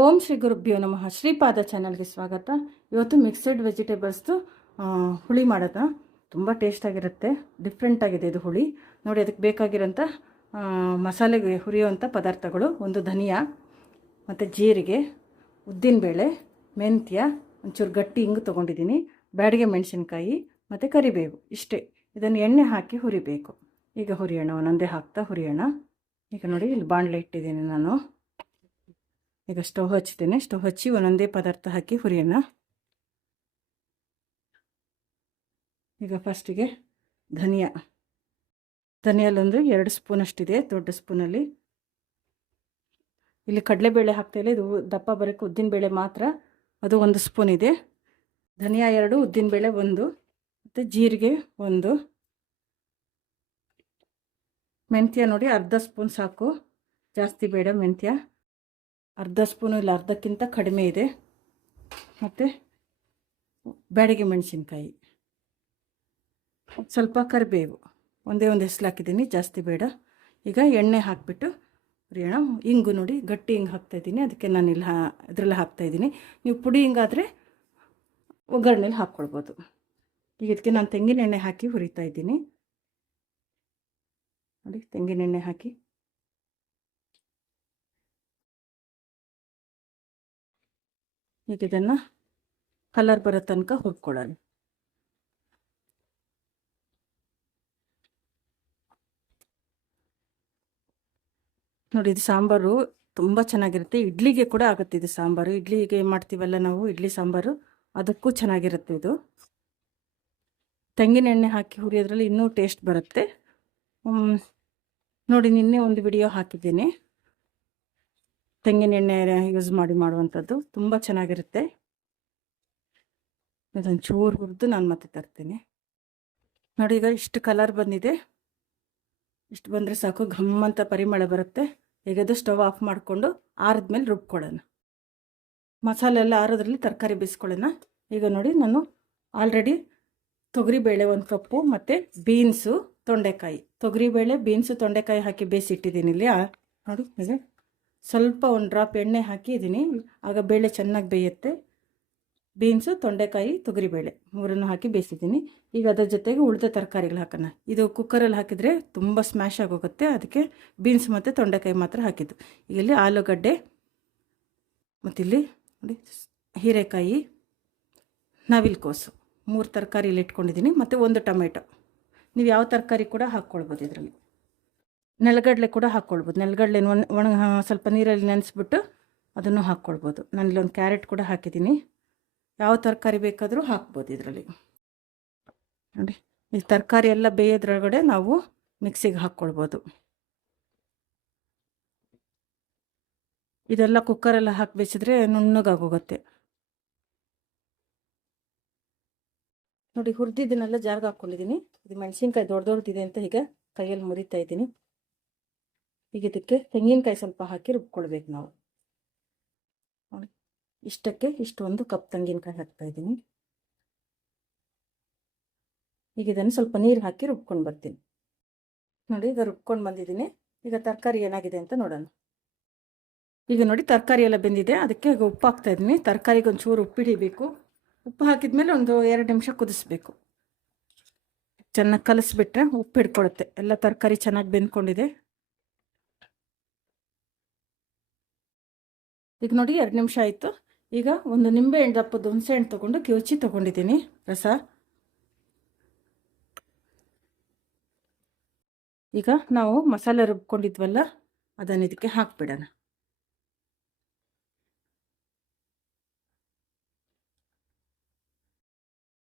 ಓಂ ಶ್ರೀ ಗುರುಭ್ಯೋ ನಮಃ. ಶ್ರೀಪಾದ ಚಾನಲ್ಗೆ ಸ್ವಾಗತ. ಇವತ್ತು ಮಿಕ್ಸೆಡ್ ವೆಜಿಟೇಬಲ್ಸ್ದು ಹುಳಿ ಮಾಡೋದ. ತುಂಬ ಟೇಸ್ಟಾಗಿರುತ್ತೆ ಡಿಫ್ರೆಂಟಾಗಿದೆ ಇದು ಹುಳಿ. ನೋಡಿ, ಅದಕ್ಕೆ ಬೇಕಾಗಿರೋಂಥ ಮಸಾಲೆಗೆ ಹುರಿಯುವಂಥ ಪದಾರ್ಥಗಳು. ಒಂದು ಧನಿಯಾ, ಮತ್ತು ಜೀರಿಗೆ ಉದ್ದಿನಬೇಳೆ ಮೆಂತ್ಯ, ಒಂಚೂರು ಗಟ್ಟಿ ಹಿಂಗೆ ತೊಗೊಂಡಿದ್ದೀನಿ. ಬ್ಯಾಡಿಗೆ ಮೆಣಸಿನ್ಕಾಯಿ, ಮತ್ತು ಕರಿಬೇವು. ಇಷ್ಟೇ. ಇದನ್ನು ಎಣ್ಣೆ ಹಾಕಿ ಹುರಿಬೇಕು. ಈಗ ಹುರಿಯೋಣ. ಒಂದೊಂದೇ ಹಾಕ್ತಾ ಹುರಿಯೋಣ. ಈಗ ನೋಡಿ, ಇಲ್ಲಿ ಬಾಣಲೆ ಇಟ್ಟಿದ್ದೀನಿ ನಾನು. ಈಗ ಸ್ಟವ್ ಹಚ್ತೇನೆ. ಸ್ಟವ್ ಹಚ್ಚಿ ಒಂದೊಂದೇ ಪದಾರ್ಥ ಹಾಕಿ ಹುರಿಯೋಣ. ಈಗ ಫಸ್ಟಿಗೆ ಧನಿಯಾ. ಧನಿಯಲ್ಲೊಂದು ಎರಡು ಸ್ಪೂನ್ ಅಷ್ಟಿದೆ ದೊಡ್ಡ ಸ್ಪೂನಲ್ಲಿ. ಇಲ್ಲಿ ಕಡಲೆಬೇಳೆ ಹಾಕ್ತಾಯಿಲ್ಲ, ಇದು ದಪ್ಪ ಬರೋಕ್ಕೆ ಉದ್ದಿನಬೇಳೆ ಮಾತ್ರ, ಅದು ಒಂದು ಸ್ಪೂನ್ ಇದೆ ಧನಿಯಾ ಎರಡು, ಉದ್ದಿನಬೇಳೆ ಒಂದು, ಮತ್ತು ಜೀರಿಗೆ ಒಂದು. ಮೆಂತ್ಯ ನೋಡಿ, ಅರ್ಧ ಸ್ಪೂನ್ ಸಾಕು. ಜಾಸ್ತಿ ಬೇಡ ಮೆಂತ್ಯ. ಅರ್ಧ ಸ್ಪೂನು ಇಲ್ಲ, ಅರ್ಧಕ್ಕಿಂತ ಕಡಿಮೆ ಇದೆ. ಮತ್ತು ಬ್ಯಾಡಿಗೆ ಮೆಣಸಿನ್ಕಾಯಿ. ಸ್ವಲ್ಪ ಕರಿಬೇವು. ಒಂದೇ ಒಂದು ಹೆಸ್ಲು ಹಾಕಿದ್ದೀನಿ, ಜಾಸ್ತಿ ಬೇಡ. ಈಗ ಎಣ್ಣೆ ಹಾಕಿಬಿಟ್ಟು ಹುರಿಯೋಣ. ಹಿಂಗು ನೋಡಿ, ಗಟ್ಟಿ ಹಿಂಗೆ ಹಾಕ್ತಾಯಿದ್ದೀನಿ ಅದಕ್ಕೆ ನಾನು ಇಲ್ಲಿ ಹಾ, ಇದರಲ್ಲಿ ಹಾಕ್ತಾಯಿದ್ದೀನಿ ನೀವು ಪುಡಿ ಹಿಂಗಾದರೆ ಒಗ್ಗರಣೆಲಿ ಹಾಕ್ಕೊಳ್ಬೋದು. ಈಗ ಇದಕ್ಕೆ ನಾನು ತೆಂಗಿನ ಎಣ್ಣೆ ಹಾಕಿ ಹುರಿತಾ ಇದ್ದೀನಿ. ನೋಡಿ, ತೆಂಗಿನ ಎಣ್ಣೆ ಹಾಕಿ ಈಗ ಇದನ್ನು ಕಲರ್ ಬರೋ ತನಕ ಹುಡ್ಕೊಳ್ಳೋಣ ನೋಡಿ, ಇದು ಸಾಂಬಾರು ತುಂಬ ಚೆನ್ನಾಗಿರುತ್ತೆ. ಇಡ್ಲಿಗೆ ಕೂಡ ಆಗುತ್ತೆ ಇದು ಸಾಂಬಾರು. ಇಡ್ಲಿಗೆ ಮಾಡ್ತೀವಲ್ಲ ನಾವು ಇಡ್ಲಿ ಸಾಂಬಾರು, ಅದಕ್ಕೂ ಚೆನ್ನಾಗಿರುತ್ತೆ ಇದು. ತೆಂಗಿನ ಎಣ್ಣೆ ಹಾಕಿ ಹುರಿಯೋದ್ರಲ್ಲಿ ಇನ್ನೂ ಟೇಸ್ಟ್ ಬರುತ್ತೆ. ನೋಡಿ, ನಿನ್ನೆ ಒಂದು ವಿಡಿಯೋ ಹಾಕಿದ್ದೀನಿ. ತೆಂಗಿನ ಎಣ್ಣೆ ಯೂಸ್ ಮಾಡಿ ಮಾಡುವಂಥದ್ದು ತುಂಬ ಚೆನ್ನಾಗಿರುತ್ತೆ. ಇದೊಂದು ಚೂರು ಹುರಿದು ನಾನು ಮತ್ತೆ ತರ್ತೀನಿ. ನೋಡಿ ಈಗ ಇಷ್ಟು ಕಲರ್ ಬಂದಿದೆ. ಇಷ್ಟು ಬಂದರೆ ಸಾಕು ಘಮ್ ಅಂತ ಪರಿಮಳ ಬರುತ್ತೆ. ಈಗ ಅದು ಸ್ಟವ್ ಆಫ್ ಮಾಡಿಕೊಂಡು ಆರಿದ್ಮೇಲೆ ರುಬ್ಕೊಳ್ಳೋಣ. ಮಸಾಲೆ ಎಲ್ಲ ಆರೋದ್ರಲ್ಲಿ ತರಕಾರಿ ಬೇಯಿಸ್ಕೊಳ್ಳೋಣ. ಈಗ ನೋಡಿ ನಾನು ಆಲ್ರೆಡಿ ತೊಗರಿಬೇಳೆ ಒಂದು ಕಪ್ಪು ಮತ್ತು ಬೀನ್ಸು ತೊಂಡೆಕಾಯಿ. ತೊಗರಿಬೇಳೆ ಬೀನ್ಸು ತೊಂಡೆಕಾಯಿ ಹಾಕಿ ಬೇಯಿಸಿಟ್ಟಿದ್ದೀನಿ ಇಲ್ಲಿ. ನೋಡಿ ಈಗ ಸ್ವಲ್ಪ ಒಂದು ಡ್ರಾಪ್ ಎಣ್ಣೆ ಹಾಕಿದ್ದೀನಿ. ಆಗ ಬೇಳೆ ಚೆನ್ನಾಗಿ ಬೇಯುತ್ತೆ. ಬೀನ್ಸು ತೊಂಡೆಕಾಯಿ, ತೊಗರಿಬೇಳೆ ಮೂರನ್ನು ಹಾಕಿ ಬೇಯಿಸಿದ್ದೀನಿ. ಈಗ ಅದರ ಜೊತೆಗೆ ಉಳಿದ ತರಕಾರಿಗಳು ಹಾಕೋಣ. ಇದು ಕುಕ್ಕರಲ್ಲಿ ಹಾಕಿದರೆ ತುಂಬ ಸ್ಮ್ಯಾಶ್ ಆಗೋಗುತ್ತೆ. ಅದಕ್ಕೆ ಬೀನ್ಸ್ ಮತ್ತು ತೊಂಡೆಕಾಯಿ ಮಾತ್ರ ಹಾಕಿದ್ದು. ಇಲ್ಲಿ ಆಲೂಗಡ್ಡೆ ಮತ್ತಿಲ್ಲಿ ನೋಡಿ ಹೀರೆಕಾಯಿ, ನವಿಲ್ಕೋಸು ಮೂರು ತರಕಾರಿ ಇಲ್ಲಿ ಇಟ್ಕೊಂಡಿದ್ದೀನಿ. ಮತ್ತು ಒಂದು ಟೊಮೆಟೊ. ನೀವು ಯಾವ ತರಕಾರಿ ಕೂಡ ಹಾಕ್ಕೊಳ್ಬೋದು ಇದರಲ್ಲಿ. ನೆಲಗಡಲೆ ಕೂಡ ಹಾಕ್ಕೊಳ್ಬೋದು ನೆಲಗಡಲೆ ಒಣ ಒಣ ಸ್ವಲ್ಪ ನೀರಲ್ಲಿ ನೆನೆಸ್ಬಿಟ್ಟು ಅದನ್ನು ಹಾಕ್ಕೊಳ್ಬೋದು ನಾನು ಇಲ್ಲೊಂದು ಕ್ಯಾರೆಟ್ ಕೂಡ ಹಾಕಿದ್ದೀನಿ. ಯಾವ ತರಕಾರಿ ಬೇಕಾದರೂ ಹಾಕ್ಬೋದು ಇದರಲ್ಲಿ. ನೋಡಿ, ಈ ತರಕಾರಿ ಎಲ್ಲ ಬೇಯೋದ್ರೊಳಗಡೆ ನಾವು ಮಿಕ್ಸಿಗೆ ಹಾಕ್ಕೊಳ್ಬೋದು ಇದೆಲ್ಲ ಕುಕ್ಕರೆಲ್ಲ ಹಾಕಿ ಬೇಯಿಸಿದ್ರೆ ನುಣ್ಣಗಾಗೋಗುತ್ತೆ. ನೋಡಿ, ಹುರಿದಿದ್ದನ್ನೆಲ್ಲ ಜಾರ್ಗೆ ಹಾಕ್ಕೊಂಡಿದ್ದೀನಿ. ಇದು ಮೆಣಸಿನ್ಕಾಯಿ ದೊಡ್ಡ ದೊಡ್ಡದಿದೆ ಅಂತ ಈಗ ಕೈಯಲ್ಲಿ ಮುರಿತಾ ಇದ್ದೀನಿ. ಈಗ ಇದಕ್ಕೆ ತೆಂಗಿನಕಾಯಿ ಸ್ವಲ್ಪ ಹಾಕಿ ರುಬ್ಕೊಳ್ಬೇಕು ನಾವು. ನೋಡಿ, ಇಷ್ಟಕ್ಕೆ ಇಷ್ಟೊಂದು ಕಪ್ ತೆಂಗಿನಕಾಯಿ ಹಾಕ್ತಾ ಇದ್ದೀನಿ. ಈಗ ಇದನ್ನು ಸ್ವಲ್ಪ ನೀರು ಹಾಕಿ ರುಬ್ಕೊಂಡು ಬರ್ತೀನಿ. ನೋಡಿ, ಈಗ ರುಬ್ಕೊಂಡು ಬಂದಿದ್ದೀನಿ. ಈಗ ತರಕಾರಿ ಏನಾಗಿದೆ ಅಂತ ನೋಡೋಣ. ಈಗ ನೋಡಿ, ತರಕಾರಿ ಎಲ್ಲ ಬೆಂದಿದೆ. ಅದಕ್ಕೆ ಈಗ ಉಪ್ಪು ಹಾಕ್ತಾ ಇದ್ದೀನಿ. ತರಕಾರಿಗೆ ಒಂಚೂರು ಉಪ್ಪು ಹಿಡಿಬೇಕು. ಉಪ್ಪು ಹಾಕಿದ್ಮೇಲೆ ಒಂದು ಎರಡು ನಿಮಿಷ ಕುದಿಸ್ಬೇಕು. ಚೆನ್ನಾಗಿ ಕಲಿಸ್ಬಿಟ್ರೆ ಉಪ್ಪು ಹಿಡ್ಕೊಳುತ್ತೆ. ಎಲ್ಲ ತರಕಾರಿ ಚೆನ್ನಾಗಿ ಬೆಂದ್ಕೊಂಡಿದೆ. ಈಗ ನೋಡಿ ಎರಡು ನಿಮಿಷ ಆಯಿತು. ಈಗ ಒಂದು ನಿಂಬೆ ಹಣ್ಣು ದಪ್ಪದ ಹುಣಸೆ ಹಣ್ಣು ತೊಗೊಂಡು ಕಿವುಚಿ ತೊಗೊಂಡಿದ್ದೀನಿ. ರಸ. ಈಗ ನಾವು ಮಸಾಲೆ ರುಬ್ಕೊಂಡಿದ್ವಲ್ಲ, ಅದನ್ನು ಇದಕ್ಕೆ ಹಾಕ್ಬಿಡೋಣ.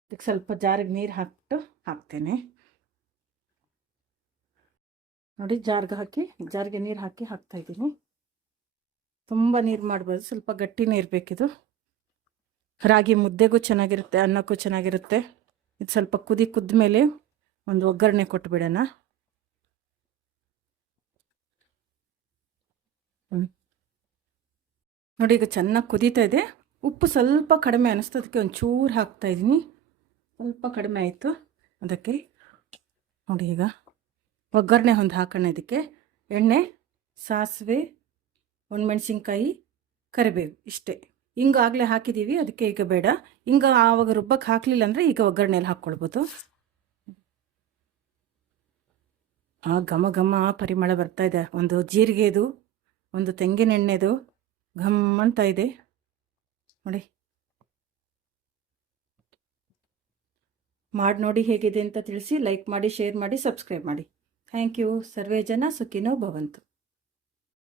ಇದಕ್ಕೆ ಸ್ವಲ್ಪ ಜಾರಿಗೆ ನೀರು ಹಾಕ್ಬಿಟ್ಟು ಹಾಕ್ತೇನೆ. ನೋಡಿ ಜಾರ್ಗೆ ಹಾಕಿ, ಜಾರಿಗೆ ನೀರು ಹಾಕಿ ಹಾಕ್ತಾ ಇದ್ದೀನಿ. ತುಂಬ ನೀರು ಮಾಡ್ಬೋದು. ಸ್ವಲ್ಪ ಗಟ್ಟಿನೇ ಬೇಕಿದು. ರಾಗಿ ಮುದ್ದೆಗೂ ಚೆನ್ನಾಗಿರುತ್ತೆ, ಅನ್ನಕ್ಕೂ ಚೆನ್ನಾಗಿರುತ್ತೆ. ಇದು ಸ್ವಲ್ಪ ಕುದಿ ಕುದ್ದ ಮೇಲೆ ಒಂದು ಒಗ್ಗರಣೆ ಕೊಟ್ಬಿಡೋಣ. ನೋಡಿ, ಈಗ ಚೆನ್ನಾಗಿ ಕುದೀತಾ ಇದೆ. ಉಪ್ಪು ಸ್ವಲ್ಪ ಕಡಿಮೆ ಅನ್ನಿಸ್ತು ಅದಕ್ಕೆ ಒಂದು ಚೂರು ಹಾಕ್ತಾ ಇದ್ದೀನಿ ಸ್ವಲ್ಪ ಕಡಿಮೆ ಆಯಿತು. ಅದಕ್ಕೆ ನೋಡಿ ಈಗ ಒಗ್ಗರಣೆ ಒಂದು ಹಾಕೋಣ ಇದಕ್ಕೆ. ಎಣ್ಣೆ, ಸಾಸಿವೆ ಒಣಮೆಣ್ಸಿನ್ಕಾಯಿ ಕರಿಬೇವು ಇಷ್ಟೇ. ಹಿಂಗೆ ಆಗಲೇ ಹಾಕಿದ್ದೀವಿ ಅದಕ್ಕೆ ಈಗ ಬೇಡ. ಹಿಂಗೆ ಆವಾಗ ರುಬ್ಬಕ್ಕೆ ಹಾಕಲಿಲ್ಲ ಅಂದರೆ ಈಗ ಒಗ್ಗರಣೆಯಲ್ಲಿ ಹಾಕ್ಕೊಳ್ಬೋದು. ಆ ಘಮ ಘಮ ಪರಿಮಳ ಬರ್ತಾ ಇದೆ. ಒಂದು ಜೀರಿಗೆದು, ಒಂದು ತೆಂಗಿನೆಣ್ಣೆದು ಘಮ್ ಅಂತ ಇದೆ. ನೋಡಿ. ಮಾಡಿ ನೋಡಿ ಹೇಗಿದೆ ಅಂತ ತಿಳಿಸಿ, ಲೈಕ್ ಮಾಡಿ, ಶೇರ್ ಮಾಡಿ, ಸಬ್ಸ್ಕ್ರೈಬ್ ಮಾಡಿ. Thank you. ಸರ್ವೇ ಜನ ಸುಖಿನೋ ಭವಂತು.